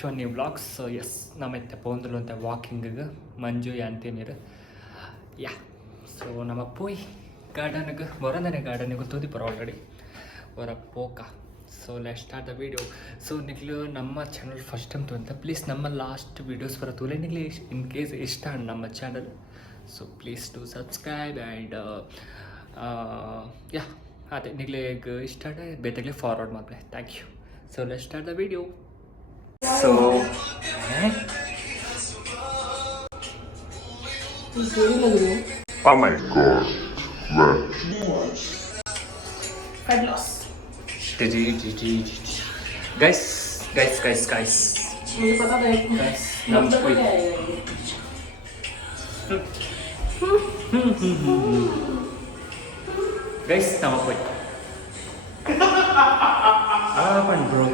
To a new blogs. So yes ನಮ್ಮತ್ತೆ ಪೋಂದಲು ಅಂತ ವಾಕಿಂಗಿಗೆ ಮಂಜು ಅಂತೀನಿರು ಯಾ. ಸೊ ನಮ್ಮ ಪೋಯ್ ಗಾರ್ಡನ್ಗೆ ಬರೋದೇ ಗಾರ್ಡನಿಗೆ ತೋದಿ ಬರೋ ಆಲ್ರೆಡಿ ಅವರ ಪೋಕ. So let start the video. So ನಿಗ್ಲು ನಮ್ಮ ಚಾನಲ್ ಫಸ್ಟ್ ಟೈಮ್ ಅಂತ ಪ್ಲೀಸ್ ನಮ್ಮ ಲಾಸ್ಟ್ ವೀಡಿಯೋಸ್ ಬರತ್ತೂಲೆ ನಿಗ್ಲಿ ಇನ್ ಕೇಸ್ ಇಷ್ಟ ನಮ್ಮ channel. So please to subscribe and ಯಾ ಅದೇ ನಿಗ್ಲೆ ಇಷ್ಟ ಬೇತಗ್ಲೆ ಫಾರ್ವರ್ಡ್ ಮಾಡ್ಲೆ. Thank you. So let start the video. So Oh my god. Right. Fat loss. Guys. मुझे पता था Guys, nam koi. Guys, nama koi. Apaan bro?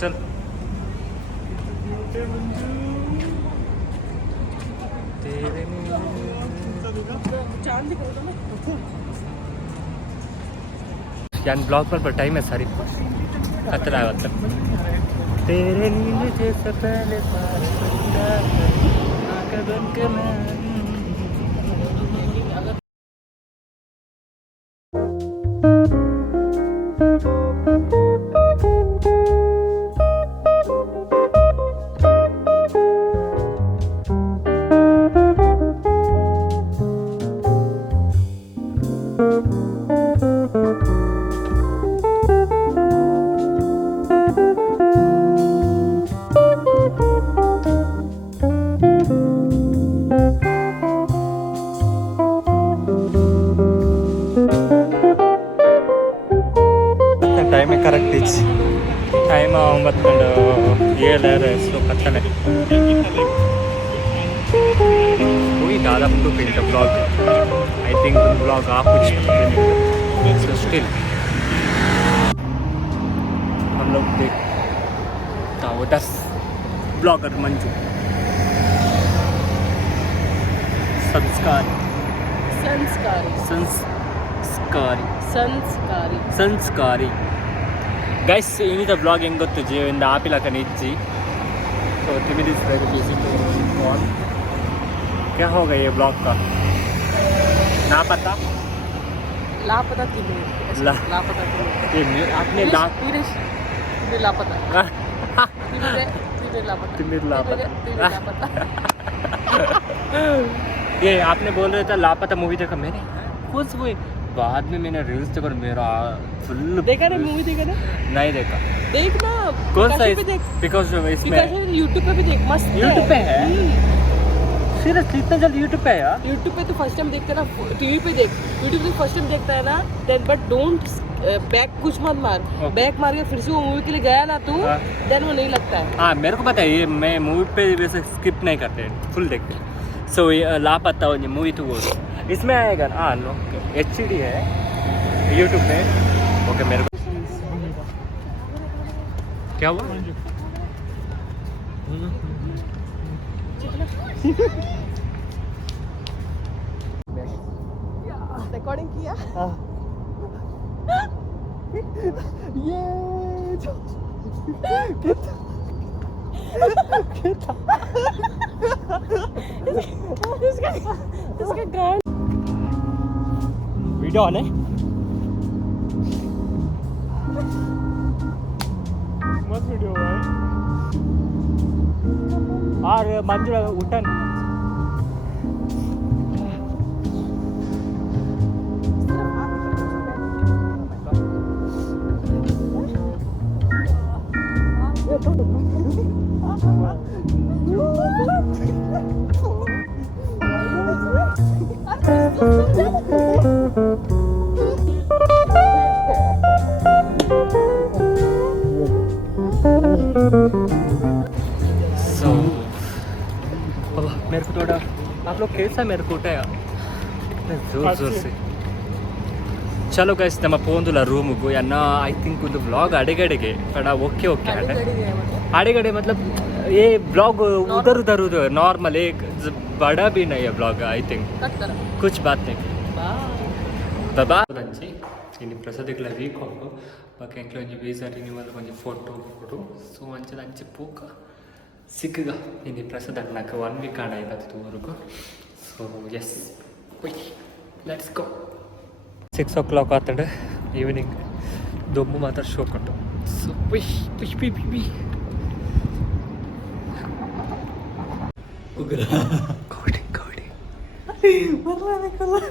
चल यान ब्लॉग पर टाइम है सारी खतरा है मतलब. तेरे नींद जैसे पहले बन के मैं ಟೈಮ್ ಕರೆಕ್ಟ್ ಇಚ್ಚಿ ಟೈಮ್ 9:07 ಸೊ ಕತ್ತಲೆ वही दादा टू पिंट ब्लॉग. आई थिंक ब्लॉग आप कुछ सो स्टिल हम लोग देखता हो 10 ब्लॉगर मंजू संस्कारी गैस इनिद ब्लॉग ಹೆಂಗೆ ಗೊತ್ತು ಜೀವನ ಆಪಿಲಕ ನಿಜ್ಜಿ. So Timir is very busy to on. क्या होगा ये ब्लॉग का लापता तिमिर आपने लापता ये आपने बोल रहे थे लापता मूवी देखा मैंने कौन सी मूवी. बाद में मैंने रील्स देखा मेरा फुल देखा ना मूवी देखा ना नहीं देखा. देखना कौन सा बिकॉज़ इसमें यूट्यूब पे भी देख मस्त यूट्यूब पे है. सीरियसली इतना जल्दी यूट्यूब पे है यार. यूट्यूब पे तो फर्स्ट टाइम देखते ना टीवी पे देख. यूट्यूब पे फर्स्ट टाइम देखता है ना देन बट डोंट बैक कुछ मत मार. बैक मार के फिर से वो मूवी के लिए गया ना तू देन वो नहीं लगता है. हाँ मेरे को पता है ये मैं मूवी पे वैसे स्किप नहीं करते फुल देखते. सो लापता हो मूवी तो वो इसमें आएगा. हाँ नो HD है यूट्यूब में. ओके मेरे को क्या हुआ रिकॉर्डिंग किया. ये इसका गान वीडियो ऑन है. मस्त वीडियो है और मंजू उठन So, मेरे को थोड़ा आप लोग कैसा मेरे को उठाया जोर जोर से. चलो गैस ನಮ್ಮ ಪೋಂದುಲ ರೂಮ್ಗೂ ಅನ್ನ ಐ थिंक ಒಂದು ಬ್ಲಾಗ್ ಅಡೆಗಡೆಗೆ ಬಟ್ ಓಕೆ अड़ेगड़े मतलब ये ब्लॉग उधर उधर उधर नॉर्मल एक बड़ा भी नहीं है ब्लॉग. आई थिंक कुछ बात नहीं. बाबा इन प्रसाद वೀಕ್ ಆಫ್ ಬಾಕಿ ಎಂಕ್ಲೆ ಒಂಜಿ ವೀಸಾ ರಿನ್ಯೂವಲ್ ಒಂಜಿ ಫೋಟೋ ಕೊಡು ಸೊ ಅಂಚದ ಅಂಚೆ ಪೋಕ ಸಿಕ್ಕಗ ಇನ್ನು ಪ್ರಸಾದ ಅಣ್ಣಕ್ಕೆ 1 ವೀಕ್ ಆಡ ಇವತ್ತುವರೆಗೂ so yes let's go 6 o'clock ಆತಂಡು ಈವ್ನಿಂಗ್ ದೊಂಬು ಮಾತ್ರ ಶೋ ಕೊಟ್ಟು ಸೊ ಪಿ ಕೋಡಿ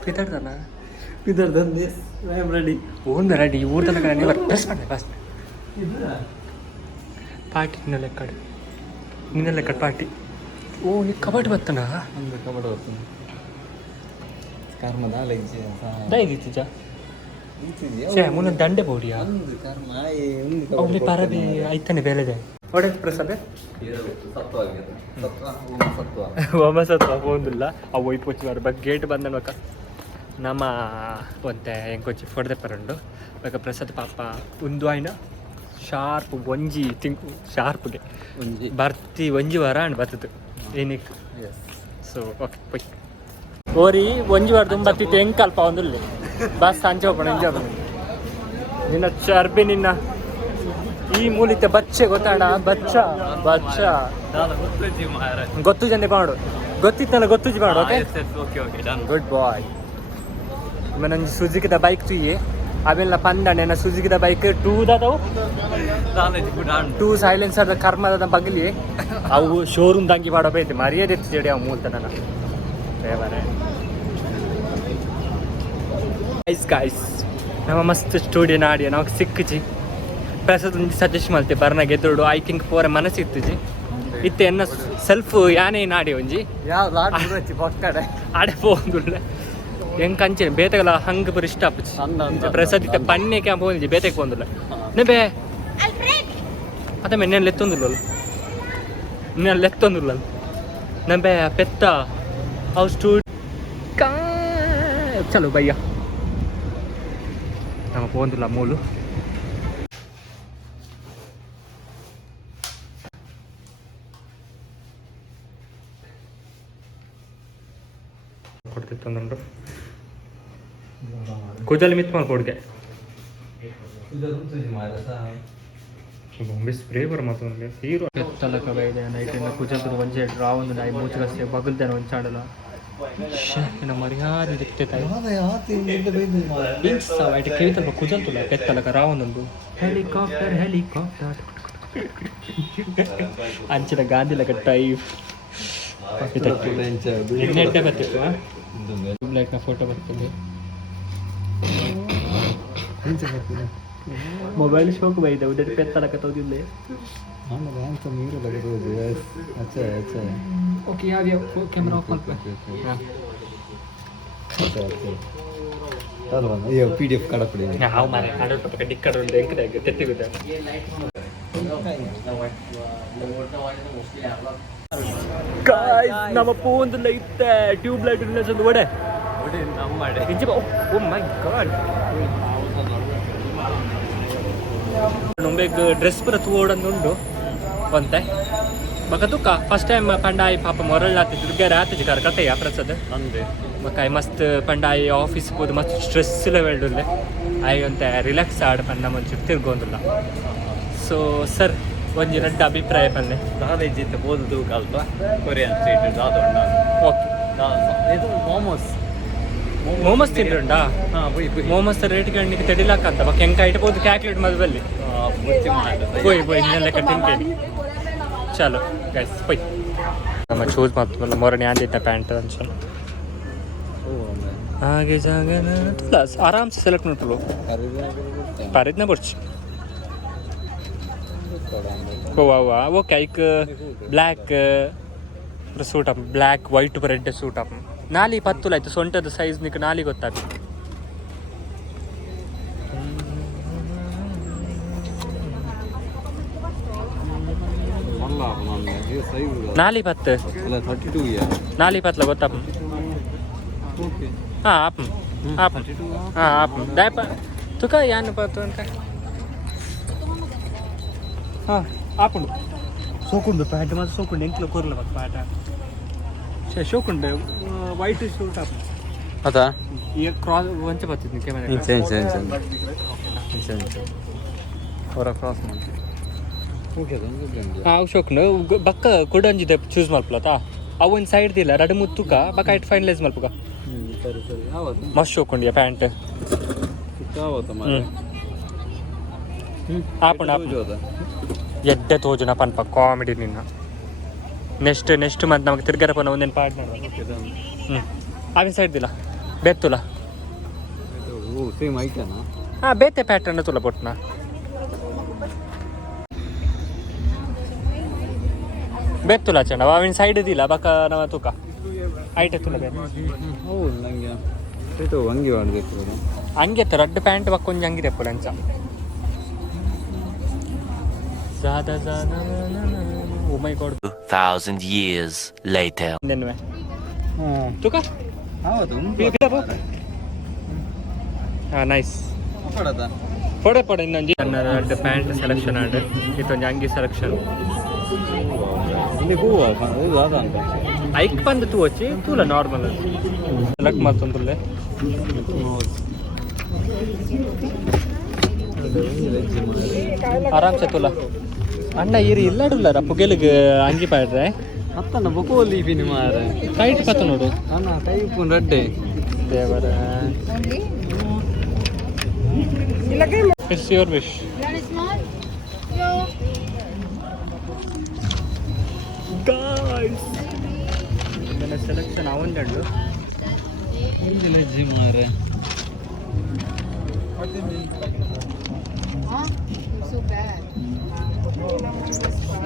ಪಿತಾಡ್ದಲ್ಲ ಓನ್ ರೆಡಿ ಊರ ತನಕ ನೀವು ಡ್ರೆಸ್ ಮಾಡಿ ಫಸ್ಟ್ ಪಾರ್ಟಿ ನಿನ್ನ ಲೆಕ್ಕಡ್ ಪಾರ್ಟಿ ಓ ನೀ ಕಬಡ್ಡಿ ಬತ್ತನ ಕಬಡ್ಡಿ ಬರ್ತಾನೆ ಕರ್ಮ ದೈಗಿತ್ತೀಜ ಮುನ್ನ ದಂಡೆ ಬೋಡಿಯಾ ಅವ್ಲಿ ಪರಬಿ ಐತಾನೆ ಬೇಲೆದೆ ಒಡೆ ಪ್ರಸಾದ ಸತ್ವ ಹೋದಿಲ್ಲ ಅವು ಇಪ್ಪೊಚ್ಚಿ ವಾರ ಬಗ್ಗೆ ಗೇಟ್ ಬಂದನ್ವಕ ನಮ್ಮ ಒಂತೆ ಎಂಕೊಚ್ಚಿ ಫೊಡ್ದೆ ಪರಂಡು ಬೇಗ ಪ್ರಸಾದ್ ಪಾಪ ಒಂದು ಆಯ್ನ ಶಾರ್ಪ್ ಒಂಜಿ ತಿಂಕು ಶಾರ್ಪ್ಗೆ ಬರ್ತಿ ಒಂಜಿ ವಾರ ಅಂಡ್ ಬರ್ತದೆ ಏನಿಕ್ ಸೊ ಓಕೆ ಪೊಯ್ ಓರಿ ಒಂಜಿ ವಾರ ತುಂಬ ಬತ್ತಿತ್ತು ಹೆಂಗೆ ಕಲ್ಪ ಒಂದಲ್ಲಿ ಬಸ್ ಸಂಜೆ ಹೋಗೋಣ ಎಂಜಾಯ್ ಮಾಡೋಣ ನಿನ್ನ ಚರ್ಬಿ ನಿನ್ನ ಈ ಮೂಲಿತ ಬಚ್ಚೆ ಗೊತ್ತಾಡ ಬಚ್ಚ ಗೊತ್ತು ಜನ ಮಾಡು ಗೊತ್ತಿತ್ತಲ್ಲ ಗೊತ್ತು ಮಾಡು ಓಕೆ ಗುಡ್ ಬಾಯ್ ನನ್ನ ಸುಜುಕಿದ ಬೈಕ್ ತುಯ್ಯೆ ಆಮೇಲೆ ಪಂದಣ್ಣೆ ನನ್ನ ಸುಜುಕಿದ ಬೈಕ್ 2 ದಾದವು 2 ಸೈಲೆನ್ಸರ್ ಕರ್ಮದ ಬಗ್ಲಿ ಅವು ಶೋರೂಮ್ ದಂಗಿ ಮಾಡೋ ಬೈತೆ ಮರ್ಯಾದೆ ಎತ್ತಿಡಿ ಅವು ಮೂಲತ ನನ್ನ ಗಾಯ್ಸ್ ನಮ್ಮ ಮಸ್ತ್ ಸ್ಟುಡಿಯೋ ನಾಡಿಯ ನಾವು ಸಿಕ್ಕಜಿ ಪ್ರಸಾದ್ ಸಜೆಸ್ಟ್ ಮಾಡ್ತೆ ಬರ್ನ ಗೆದ್ದೋಡು ಐ ಥಿಂಕ್ ಪೋರ ಮನಸ್ಸಿತ್ತುಜಿ ಇತ್ತೆ ಎನ್ನ ಸೆಲ್ಫ್ ಯಾನೇ ನಾಡಿ ಒಂಜಿ ಆಡೆ ಪೋಂದುಲ್ಲ ಹೆಂಗೆ ಕಂಚೆ ಬೇತೆಗಲ ಹಂಗೆ ಬರೀ ಇಷ್ಟ ಆಪುಜಿ ಪ್ರಸಾದ್ ಇತ್ತೆ ಪನ್ನೆ ಕ್ಯಾಂಪ್ ಹೋಗಿ ಬೇತೆಗೆ ಪೋಂದುಲ್ಲ ನೆಬೆ ಅದೇ ನೆನ್ನೆ ಲೆತ್ತೊಂದುಲ್ಲ ನೆಬೆ ಪೆತ್ತ ಅವು ಸ್ಟೂಡಿಯೋ ಚಲೋ ಬಯ್ಯ ನಮ್ಮ ಪೋಂದುಲ್ಲ ಮೂಲು ಕೊಡ್ತಿತ್ತು ಒಂದೊಂದು ಕೂದಲು ಮಿತ್ ಮಾಡಿ ಕೊಡ್ಗೆ ಬೊಂಬೆ ಸ್ಪ್ರೇ ಬರ ಮತ್ತೊಂದು ಹೀರೋ ಎತ್ತಲಕ ಬೈದೆ ನೈಟಿಂದ ಕುಜಲ್ದು ಒಂಜೆ ಡ್ರಾ ಒಂದು ನಾಯಿ ಮೂಚಗಸ್ತೆ ಬಗಲ್ದೇನ ಒಂಚಾಡಲ್ಲ ನಮ್ಮ ಮರ್ಯಾದೆ ದಿಕ್ತೈತೆ ಐಟ ಕೇಳ್ತಲ್ಪ ಕುಜಲ್ತುಲ್ಲ ಎತ್ತಲಕ ರಾ ಒಂದೊಂದು ಹೆಲಿಕಾಪ್ಟರ್ ಅಂಚಿನ ಗಾಂಧಿಲಕ ಟೈಪ್ ನೆಟ್ಟೆ ಬರ್ತಿತ್ತು ಟ್ಯೂಬ್ಲೈಟ್ನ ಫೋಟೋ ಬರ್ತದೆ ಮೊಬೈಲ್ ಶೋಕ್ ಬೈದೆ ಉಡೇ ಪೆತ್ತಲಕ ತೋದಿಲ್ಲ ಓಕೆ ಯಾವ ಕ್ಯಾಮ್ರಾ ಆಫ್ ಮಾಡ್ಬೇಕು PDF ಕಡಪಡಿ ಹಾವು ಮಾರೆ ಕಡಪಡಿ ಡಿಕ್ಕಡೊಂದು ಎಂಕದಾಗೆ ತೆತ್ತಿಗುತ್ತೆ ಗಾಯ್ಸ್ ನಮ್ಮ ಪೋಂದುಲ್ಲ ಇತ್ತೆ ಟ್ಯೂಬ್ಲೈಟ್ ಒಂದು ಒಡೆ ಓ ಮೈ ಗಾಡ್ ನೊಂಬೆಗ್ ಡ್ರೆಸ್ ಪೂರ ತೂಡೊಂದುಂಡು ಒಂತೆ ಬಕ ತುಕ್ಕ ಫಸ್ಟ್ ಟೈಮ್ ಪಂಡಾಯಿ ಪಾಪ ಮೊರಲ್ ಆತಿ ದುರ್ಗಾರ ಆತಿಜಿ ಕರ್ ಕತೆಯ ಪ್ರಸದ್ ಅಂದ್ರೆ ಬಕಾಯ್ ಮಸ್ತ್ ಪಂಡಾಯಿ ಆಫೀಸ್ ಹೋದ್ ಮಸ್ತ್ ಸ್ಟ್ರೆಸ್ ಲೆವೆಲ್ಡುಲ್ಲೆ ಆಯ್ ಒಂತೆ ರಿಲ್ಯಾಕ್ಸ್ ಆಡ್ ಪಂಡ ಮುಂಚೆ ತಿರ್ಗೊಂದುಲ್ಲ ಸೊ ಸರ್ ಒಂಜಿ ರಡ್ಡ ಅಭಿಪ್ರಾಯ ಪನ್ನೆ ದಾದಾಜಿತ್ತ ಬೋದು ಕಲ್ಪ ಕೊರಿಯನ್ ಸ್ಟ್ರೀಟ್ ದಾದೊಂಡ ಓಕೆ ಇದು ಮೋಮೋಸ್ ತಿಂಡ್ರುಂಡಾ ಮೋಮೋಸ್ ರೇಟ್ ಗಣ್ಣಿಗೆ ತಡಿಲಾಕಂತ ಬಕ್ಕ ಹೆಂಗೆ ಕೈಟ್ ಬೋದು ಕ್ಯಾಲ್ಕುಲೇಟ್ ಮದುವಲ್ಲಿ ಪೋಯ್ ಇನ್ನೆಲ್ಲ ಕಟ್ಟಿಂಗ್ ಚಲೋ ಗೈಸ್ ಪೊಯ್ ನಮ್ಮ ಚೂಸ್ ಮತ್ತು ಮೊರನೆ ಆಂದಿತ್ತ ಪ್ಯಾಂಟ್ ಅನ್ಸನ್ ಹಾಗೆ ಜಾಗನ ತುಲ ಆರಾಮ್ಸೆ ಸೆಲೆಕ್ಟ್ ಮಾಡ್ಕೊಳ್ಳು ಪಾರಿದ್ನ ಬರ್ಚಿ वा ओके एक ब्लैक सूट आप ब्लैक वाइट रेड सूट आप नाली पत्तुल आयतु सೊಂಟದ ಸೈಜ್ ನಿಕ್ಕೆ ನಾಲಿ ಗೊತ್ತಾಗ್ತದೆ ನಾಲಿ ಪತ್ತು 32 ನಾಲಿ ಪತ್ಲ ಗೊತ್ತಾಪ ಓಕೆ ಹಾಂ ಆಪ್ ಆಪ್ ಹಾಂ ಆಪ್ ದಯಪ ತುಕ ಯಾನು ಪತ್ತು ಅಂತ ಹಾಂ ಆಪುಂಡು ಸೋಕುಂಡು ಪ್ಯಾಂಟ್ ಮಾತ್ರ ಸೋಕುಂಡು ಎಂಕ್ಲ ಕೊರ್ಲ ಮತ್ತೆ ಪ್ಯಾಂಟ ಶೋಕುಂಡು ವೈಟ್ ಶೂಟ್ ಆಪು ಅದಾ ಈಗ ಕ್ರಾಸ್ ಒಂಚೆ ಬರ್ತಿದ್ನಿ ಕ್ಯಾಮೆರಾ ಅವರ ಕ್ರಾಸ್ ಮಾಡಿ ಓಕೆ ಅವಶ್ಯಕನು ಬಕ್ಕ ಕೊಡಂಜಿದೆ ಚೂಸ್ ಮಲ್ಪಲತಾ ಅವನ್ ಸೈಡ್ ದಿಲ್ಲ ಎರಡು ಮುತ್ತುಕ ಬಕ್ಕ ಇಟ್ ಫೈನಲೈಸ್ ಮಲ್ಪುಗ ಸರಿ ಸರಿ ಯಾವತ್ತು ಮಸ್ತ್ ಶೋಕೊಂಡಿಯ ಪ್ಯಾಂಟ್ ಯಾವತ್ತು ಮಾರೆ ಆಪಣ ಎಡ್ಡೆ ತೋಜುನ ಪನ್ಪ ಕಾಮಿಡಿ ನಿನ್ನ ನೆಕ್ಸ್ಟ್ ಮಂತ್ ನಮಗೆ ತಿರ್ಗಾರಪ್ಪನ ಒಂದೇನು ಪಾರ್ಟ್ ನೋಡುವ ಅವಿನ ಸೈಡ್ ದಿಲ್ಲ ಬೇತ್ತುಲ ಓ ಸೇಮ್ ಐತನಾ ಹಾಂ ಬೇತೆ ಪ್ಯಾಟರ್ನ್ ತುಲ ಪೊಟ್ನ ಬೇತ್ತುಲ ಚಂಡ ಅವಿನ ಸೈಡ್ ದಿಲ್ಲ ಬಕ್ಕ ನವ ತೂಕ ಐಟೆ ತುಲ ಬೇರೆ ಹೌದು ನನಗೆ ಇದು ಅಂಗಿ ಮಾಡಬೇಕು ಹಂಗೆ ರೆಡ್ ಪ್ಯಾಂಟ್ ಬಕ್ಕ ಒಂಜಿ ಹಂಗಿದೆ ಪುಳ ಅಂಚ ಓ ಮೈ ಗಾಡ್ 2,000 years later. ನೆನ್ವೆ ತೂಕ ಹೌದು ಹಾಂ ನೈಸ್ ಕೊಡದ ಪಡ ಇನ್ನೊಂದು ರೆಡ್ ಪ್ಯಾಂಟ್ ಸೆಲೆಕ್ಷನ್ ಆಡ್ ಇತ್ತೊಂದು ಅಂಗಿ ಸೆಲೆಕ್ಷನ್ ಇಲ್ಲಿ ಹೂವು ಇದು ಅದ ಅಂತ ಐಕ್ ಬಂದು ತೂ ವಚ್ಚಿ ತೂಲ ನಾರ್ಮಲ್ ಸೆಲೆಕ್ಟ್ ಮಾಡ್ತಂದ್ರಲ್ಲೇ ಆರಾಮ್ಸೆ ತುಲ ಅಣ್ಣ ಇರಿ ಇಲ್ಲಾಡುಲ್ಲಾರ ಪುಗೆಲಿಗೆ ಅಂಗಿ ಪಾಡ್ರೆ ಅತ್ತನ ಬಕೋಲಿ ಬಿನಿ ಮಾರ ಟೈಟ್ ಪತ್ತ ನೋಡು ಅಣ್ಣ ಕೈ ಪುನ್ ರಡ್ಡೆ ದೇವರ ಇಟ್ಸ್ ಯುವರ್ ವಿಶ್ ಗಾಯ್ಸ್ ನನ್ನ ಸೆಲೆಕ್ಷನ್ ಅವೊಂದು ಜಿ ಮಾರ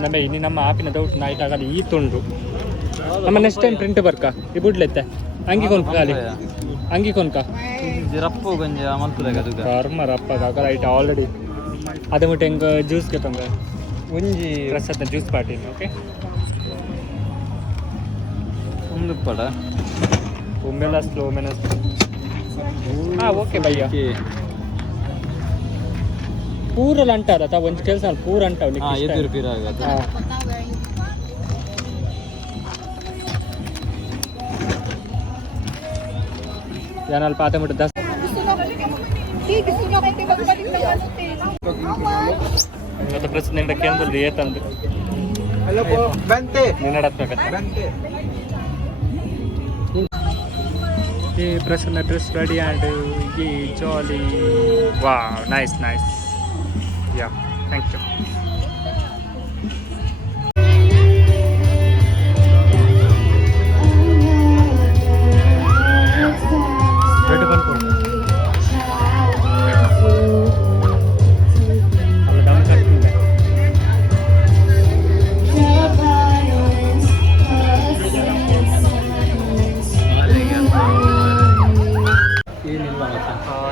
ನಮ್ಮ ಇನ್ನು ನಮ್ಮ ಆಪಿನ ದೌಟ್ ನೈಟ್ ಆಗಲ್ಲ ಈ ತುಂಡು ನಮ್ಮ ನೆಕ್ಸ್ಟ್ ಟೈಮ್ ಪ್ರಿಂಟ್ ಬರ್ಕ ಈ ಬಿಡ್ಲೈತೆ ಅಂಗಿ ಕೊನ್ಕ ಖಾಲಿ ಅಂಗಿ ಕೊನ್ಕ ರಪ್ಪು ಗಂಜ ಮಲ್ಪುದಾಗ ಅದು ಕರ್ಮ ರಪ್ಪ ಕಾಕಲ ಐಟ್ ಆಲ್ರೆಡಿ ಅದು ಬಿಟ್ಟು ಹೆಂಗೆ ಜ್ಯೂಸ್ ಕೆತ್ತಂಗ ಒಂಜಿ ರಸದ ಜ್ಯೂಸ್ ಪಾರ್ಟಿ ಓಕೆ ಒಂದು ಪಡ ಒಮ್ಮೆಲ್ಲ ಸ್ಲೋ ಮೆನಸ್ ಹಾಂ ಓಕೆ ಭಯ್ಯ ಪೂರಲ್ಲಿ ಅಂಟಾರ ತಾ ಒಂದು ಕೆಲಸ ಪೂರ ಅಂಟಾವ ಹಾಂ ಎದುರು ಪೀರ ಆಗತ್ತೆ ಏನಲ್ಲ ಪಾತ ಬಿಟ್ಟು ದಸ್ ಇವತ್ತು ಪ್ರಶ್ನೆ ನಿಂದ ಕೇಂದ್ರದಲ್ಲಿ ಏತಂದು ನಿನ್ನಡತ್ಬೇಕಂತ ಈ ಪ್ರಸನ್ನ ಡ್ರೆಸ್ ರೆಡಿ ಆ್ಯಂಡ್ ಈ ಜಾಲಿ ವಾ ನೈಸ್ ನೈಸ್ ಯಾ thank you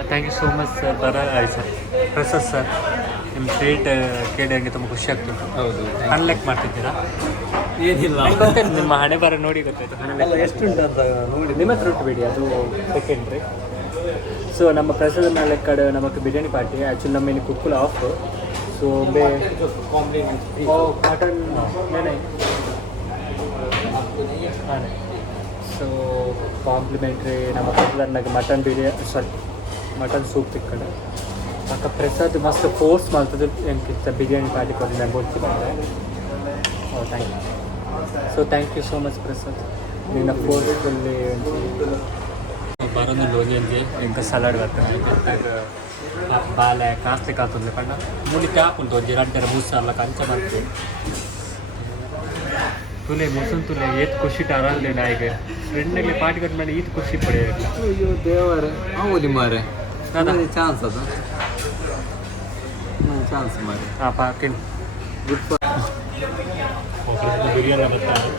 thank you so much sir sir Prasad sir ನಿಮ್ಮ ಟ್ರೀಟ್ ಕೇಳಿ ನನಗೆ ತುಂಬ ಖುಷಿ ಆಗ್ತದೆ ಹೌದು ಅನ್ಲೈಕ್ ಮಾಡ್ತಿದ್ದೀರಾ ಏನಿಲ್ಲ ಗೊತ್ತಾಯ್ತು ನಿಮ್ಮ ಹಣೆ ಬರ ನೋಡಿ ಗೊತ್ತಾಯ್ತು ಎಷ್ಟುಂಟು ಅಂತ ನೋಡಿ ನಿಮ್ಮ ಹತ್ರ ಬಿಡಿ ಅದು ಸೆಕೆಂಡ್ರಿ ಸೊ ನಮ್ಮ ಪ್ರಸಾದ್ ನಾಲ್ಕು ಕಡೆ ನಮಗೆ ಬಿರಿಯಾನಿ ಪಾರ್ಟಿ ಆ್ಯಕ್ಚುಲಿ ನಮ್ಮ ಇಲ್ಲಿ ಕುಕ್ಕುಲ ಆಫ್ ಸೊ ಬೇ ಮಟನ್ ಹಾಂ ಸೊ ಕಾಂಪ್ಲಿಮೆಂಟ್ರಿ ನಮ್ಮ ಪ್ರಸಾದ್ನಾಗ ಮಟನ್ ಬಿರಿಯಾನಿ ಸಾರಿ ಮಟನ್ ಸೂಪ್ ತಿಕ್ಕಂಡು ಅಕ್ಕ ಪ್ರಸಾದ್ ಮಸ್ತ್ ಫೋರ್ಸ್ ಮಾಡ್ತದೆ ಎಂಕಿತ್ತ ಬಿರಿಯಾನಿ ಪಾರ್ಟಿ ಕೊಡಿ ನಾನು ಬೋಡ್ತಿ ಬಂದೆ oh thank you so thank you so much Prasad ನಿನ್ನ ಫೋರ್ಸ್ದಲ್ಲಿ ಬರೋದು ಲೋನಿಯಲ್ಲಿ ಎಂಕ ಸಲಾಡ್ ಬರ್ತದೆ ಬಾಲೆ ಕಾಸ್ಲಿ ಕಾತುಂದು ಕಣ್ಣ ಮುಡಿ ಟ್ಯಾಪ್ ಉಂಟು ಒಂಜಿ ರಡ್ಡರ ಮೂಸಲ್ಲ ಕಂಚ ಮಾಡ್ತೀವಿ ತುಲೆ ಮುಸುನ್ ತುಲೆ ಏತ್ ಖುಷಿ ಅರಲ್ದೆ ನಾಯಿಗೆ ಫ್ರೆಂಡಲ್ಲಿ ಪಾರ್ಟಿ ಕಟ್ ಮಾಡಿ ಈತ್ ಖುಷಿ ಪಡೆಯೋಲ್ಲ ಅಯ್ಯೋ ದೇವರೇ ಹೌದು ಮಾರೆ ಚಾನ್ಸ್ ಅದು ಚಾನ್ಸ್ ಮಾರೆ ಹಾಂ ಪಾಕಿನ್ ಗುಡ್ ಬಿರಿಯಾನಿ ಬರ್ತಾರೆ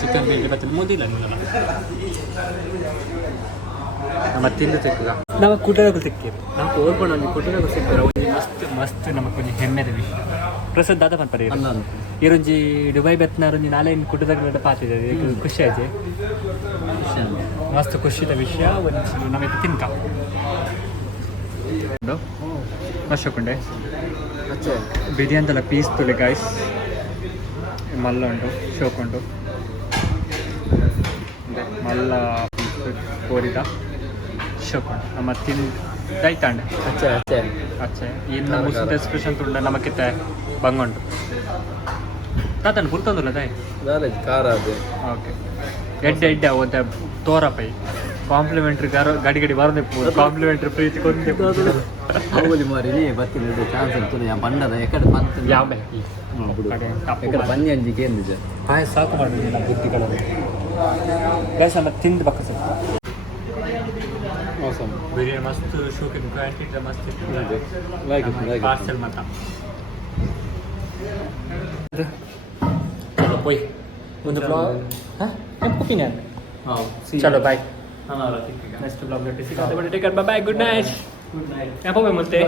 ಚಿಕನ್ ಬಿರಿಯಾನಿ ಬರ್ತದೆ ಮುದಿಲ್ಲ ನಿಲ್ಲ ನಮ್ಮ ತಿಂದು ತೆಕ್ಕಗ ನಾವು ಕುಟುಂಬಗಳು ತೆಕ್ಕಿ ನಾವು ಓಡ್ಕೊಂಡು ಒಂದು ಕುಟುಂಬ ಸಿಕ್ಕಿರೋ ಮಸ್ತ್ ಮಸ್ತ್ ನಮಗೆ ಕೊಂಚ ಹೆಮ್ಮೆದ ವಿಷಯ ಪ್ರಸಾದ್ ದಾದ ಪನ್ಪರಿ ಈರೊಂಜಿ ದುಬೈ ಬೆತ್ನಾರೊಂಜಿ ನಾಳೆ ಇನ್ನು ಕುಟುಂಬಗಳ ಪಾತಿದೆ ಖುಷಿ ಆಯ್ತು ಮಸ್ತ್ ಖುಷಿದ ವಿಷಯ ಒಂದು ನಮಗೆ ತಿನ್ಕ ಅಶೋಕುಂಡೆ ಬಿರಿಯಾನಿದೆಲ್ಲ ಪೀಸ್ ತುಳಿ ಗೈಸ್ ಮಲ್ಲ ಉಂಟು ಶೋಕ್ ಉಂಟು ಮಲ್ಲ ಕೋರಿದ ಶೋಕ್ ಉಂಟು ನಮ್ಮ ದೈತಾಂಡೆ ಅಚ್ಚೆ ಇನ್ನು ಮುಸ್ಲಿಂ ಎಕ್ಸ್ಪ್ರೆಷನ್ ತುಂಡ ನಮಕಿತ್ತೆ ಬಂಗುಂಟು ತಾತಂಡು ಕುಲ್ತಂದುಲ್ಲ ತಾಯಿ ಓಕೆ ಎಡ್ಡೆ ಓದ ತೋರಪೈ ಕಾಂಪ್ಲಿಮೆಂಟ್ರಿ ಗಡಿ ಗಡಿ ಬರದೆ ಕಾಂಪ್ಲಿಮೆಂಟ್ರಿ ಪ್ರೀತಿ ಕೊಂದೆ ಅವಲಿ ಮಾರಿ ನೀ ಬರ್ತೀನಿ ಚಾನ್ಸ್ ಇರ್ತದೆ ಯಾ ಬಂಡದ ಎಕಡೆ ಬಂತು ಯಾವ ಎಕಡೆ ಬನ್ನಿ ಅಂಜಿಗೆ ಏನಿದೆ ಹಾಯ್ ಸಾಕು ಮಾಡಿ ನಮ್ಮ ಬುದ್ಧಿಗಳನ್ನು ಗೈಸ್ ನಮ್ಮ ತಿಂದು ಪಕ್ಕ ಸರ್ awesome ಬಿರಿಯಾನಿ ಮಸ್ತ್ ಶೋಕಿನ ಕ್ವಾಂಟಿಟಿ ಮಸ್ತ್ like it ಪಾರ್ಸೆಲ್ ಮತ ಚಲೋ ಪೋಯ್ ಒಂದು ಬ್ಲಾಗ್ ಹಾಂ ನೆನಪು ಪಿನ್ಯಾನ್ ಚಲೋ bye next blog take care bye good night ನೆನಪು ಮತ್ತೆ